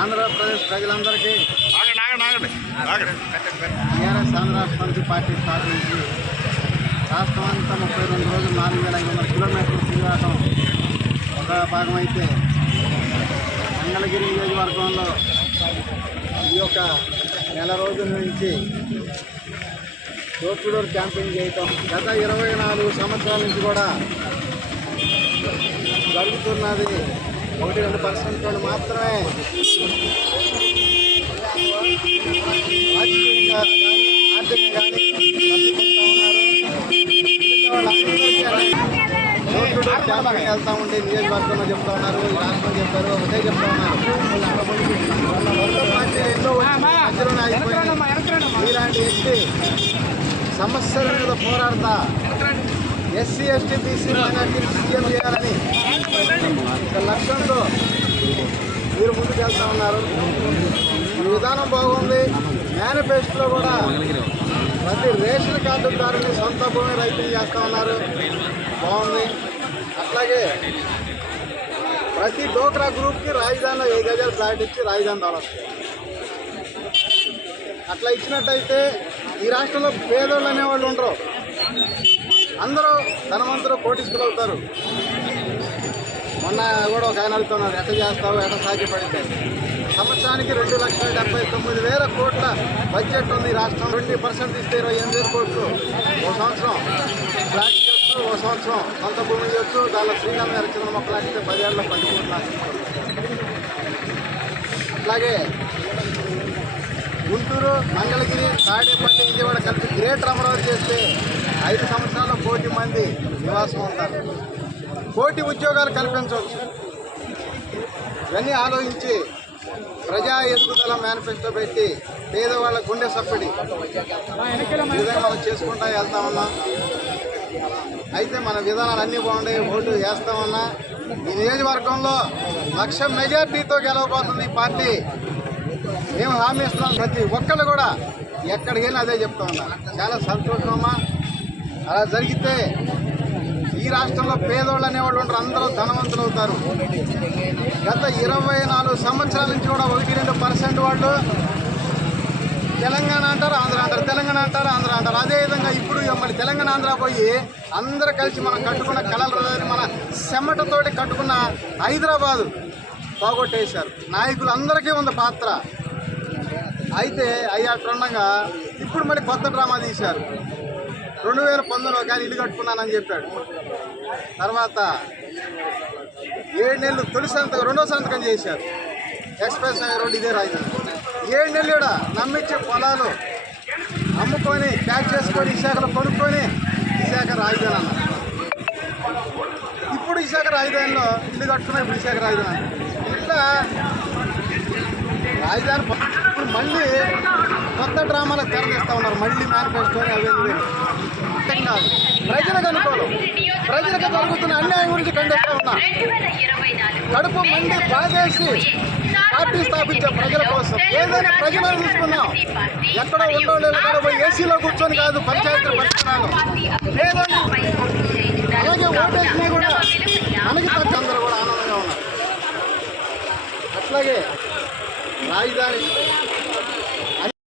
ఆంధ్రప్రదేశ్ ప్రజలందరికీ టీఆర్ఎస్ ఆంధ్ర రాష్ట్ర సమితి పార్టీ స్థాపించి రాష్ట్రం అంతా ముప్పై రెండు రోజులు నాలుగు వేల ఐదు వందల కిలోమీటర్లు తిరగటం ఒక భాగం అయితే మంగళగిరి నియోజకవర్గంలో ఈ యొక్క నెల రోజుల నుంచి డోర్ టు డోర్ క్యాంపింగ్ చేయటం గత ఇరవై నాలుగు సంవత్సరాల నుంచి కూడా జరుగుతున్నది. ఒకటి రెండు పర్సెంట్ మాత్రమే వెళ్తా ఉంటే నియోజకవర్గంలో చెప్తా ఉన్నారు ఈ రాష్ట్రంలో చెప్తారు ఒకటే చెప్తా ఉన్నారు. ఇలాంటి వ్యక్తి సమస్యల మీద పోరాడతా ఎస్సీ ఎస్టీ బీసీ మైనార్టీలు సీఎం చేయాలని ఒక లక్ష్యంతో తీసుకెళ్తా ఉన్నారు. ఈ విధానం బాగుంది. మేనిఫెస్టోలో కూడా ప్రతి రేషన్ కార్డుదారుని సొంత భూమి రైతులు చేస్తా ఉన్నారు. బాగుంది. అట్లాగే ప్రతి డోక్రా గ్రూప్కి రాజధానిలో ఏ గజాలు ఫ్లాట్ ఇచ్చి రాజధాని దాని అట్లా ఇచ్చినట్టయితే ఈ రాష్ట్రంలో పేదోళ్ళు అనేవాళ్ళు ఉండరు. అందరూ ధనవంతులు కోటీసుకులు అవుతారు. మొన్న కూడా ఒక ఆయన అడుగుతున్నారు ఎట్ట చేస్తావు? ఎట్ట సాధ్యపడితే సంవత్సరానికి రెండు లక్షల డెబ్బై తొమ్మిది వేల కోట్ల బడ్జెట్ ఉంది రాష్ట్రం. ట్వంటీ పర్సెంట్ ఇస్తే ఇరవై ఎనిమిది వేల కోట్లు. ఓ సంవత్సరం. ఫ్లాట్ ఇవ్వచ్చు ఓ సంవత్సరం. సొంత భూమి ఇవ్వచ్చు. దానిలో శ్రీరామ గారి చిన్న మొక్కలు అంటే పదేళ్ళలో పది అట్లాగే గుంటూరు మంగళగిరి తాడేపల్లి విజయవాడ కలిపి గ్రేటర్ అమరావతి చేస్తే ఐదు సంవత్సరాల కోటి మంది నివాసం ఉంటారు. కోటి ఉద్యోగాలు కల్పించవచ్చు. ఇవన్నీ ఆలోచించి ప్రజా ఎదుగుదల మేనిఫెస్టో పెట్టి పేదవాళ్ళ గుండె సప్పడి ఈ విధంగా మనం చేసుకుంటా వెళ్తా ఉన్నాం. అయితే మన విధానాలు అన్నీ బాగుంటాయి ఓటు వేస్తామన్నా ఈ నియోజకవర్గంలో లక్ష మెజార్టీతో గెలవబోతుంది ఈ పార్టీ మేము హామీ ఇస్తున్నాం. ప్రతి ఒక్కళ్ళు కూడా ఎక్కడికి వెళ్ళినా అదే చెప్తా ఉన్నా. చాలా సంతోషమమ్మా అలా జరిగితే ఈ రాష్ట్రంలో పేదోళ్ళు అనేవాళ్ళు ఉంటారు అందరూ ధనవంతులు అవుతారు. గత ఇరవై నాలుగు సంవత్సరాల నుంచి కూడా ఒకటి రెండు పర్సెంట్ వాళ్ళు తెలంగాణ అంటారు ఆంధ్ర అంటారు తెలంగాణ అంటారు ఆంధ్ర అంటారు. అదేవిధంగా ఇప్పుడు మరి తెలంగాణ ఆంధ్ర పోయి అందరూ కలిసి మనం కట్టుకున్న కళలు మన చెమటతోటి కట్టుకున్న హైదరాబాదు పోగొట్టేశారు. నాయకులందరికీ ఉంది పాత్ర. అయితే అయ్యాట్లుండగా ఇప్పుడు మళ్ళీ కొత్త డ్రామా తీశారు. రెండు వేల పంతొమ్మిదిలో కానీ ఇల్లు కట్టుకున్నానని చెప్పాడు. తర్వాత ఏడు నెలలు తొలి సంతకం రెండో సంతకం చేశారు. ఎక్స్ప్రెస్ హైవే రోడ్ ఇదే రాజధాని. ఏడు నెలలు కూడా నమ్మించే పొలాలు అమ్ముకొని ప్యాక్ చేసుకొని విశాఖలో కొనుక్కొని విశాఖ రాజధాని అన్నారు. ఇప్పుడు విశాఖ రాజధానిలో ఇల్లు కట్టుకున్నా ఇప్పుడు విశాఖ రాజధాని. ఇట్లా రాజధాని ఇప్పుడు మళ్ళీ కొత్త డ్రామాలకు తెరదీస్తా ఉన్నారు. మళ్ళీ మేనిఫెస్టో అవి కాదు. ప్రజలకు జరుగుతున్న అన్యాయం గురించి ఖండిస్తా ఉన్నా. కడుపు మంది బాధేసి పార్టీ స్థాపించే ప్రజల కోసం ఏదైనా ప్రజలను తీసుకున్నాం ఎక్కడో ఉండో ఎక్కడ పోయి ఏసీలో కూర్చొని కాదు పంచాయతీ పరిసరాలు. లేదని అలాగే ఓటేసినా కూడా మనకి తగ్గ అందరూ కూడా ఆనందంగా ఉన్నారు. అట్లాగే రాజధాని